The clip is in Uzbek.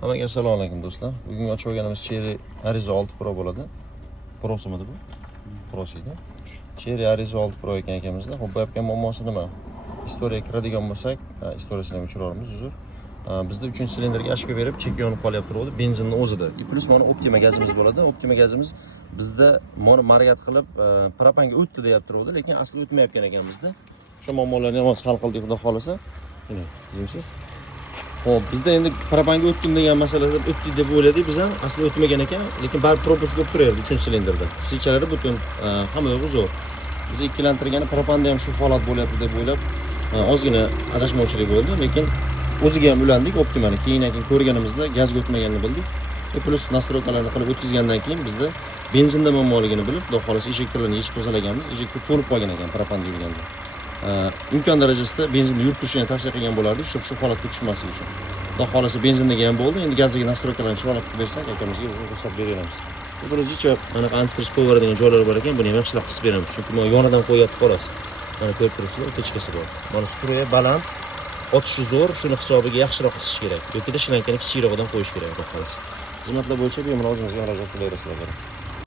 Hammaga assalomu alaykum do'stlar. Bugun ochib olganimiz Cherry Arizo 6 Pro bo'ladi. Prosimidi bu? Prosida. Cherry Arizo 6 Pro ekan ekamizda. Xo'p, bu yapgan muammosi nima? Istoriyaga kiradigan bo'lsak, istoriyasini ham o'chiramiz, uzr. Bizda 3-silindrga ashka berib, chek yonib qolyapti turadi benzinning o'zida. Plus mana Optima gazimiz bo'ladi. Optima gazimiz bizda mana mariyat qilib propanga o'tdi deyapti turadi, lekin asli o'tmayotgan ekan bizda. Shu muammolarni ham hal qildik, xudo xolasa. Mana, ko'ryapsiz? Xo'p, bizda endi propanga o'tdim degan masalada o'tdi deb o'yladik biz ham. Asli o'tmagan ekan, lekin baribir propus bo'lib turaverdi 3-silindrda. Shichalari butun hamma yo'q zo'r. Biz ikkilantirgani propanda ham shu holat bo'lyapti deb o'ylab, ozgina adashmovchilik bo'ldi, lekin o'ziga ham ulandik Optimani. Keyin ko'rganimizda gazga o'tmaganini bildik. Plus nastroykalarni qilib o'tkazgandan keyin bizda benzinda muammoligini bilib, xudo xolasa eshiklarni yechib tozalaganmiz. Eshiklar to'lib qolgan ekan propanda yurganda. Imkon darajasida benzinni yurib turishini tavsiya qilgan bo'lardik, shu holatga tushmaslik uchun. Xudo xolasa benzindaga ham bo'ldi. Endi gazdagi nastroykalarni chiroyli qilib bersak, akamizga ruxsat beramiz. Bu jicha mana antifriz power degan joylar bor ekan, buni ham yaxshilab qisib beramiz. Chunki men yonidan qo'yapti xolos. Mana ko'rib turibsizlar, pechkasi bor. Mana struya baland, otishi zo'r, shuni hisobiga yaxshiroq qisish kerak. Yoki shinankani kichikroqdan qo'yish kerak, xudo xolasa. Xizmatlar bo'yicha bemalol o'zingizga murojaat qilaverasizlar.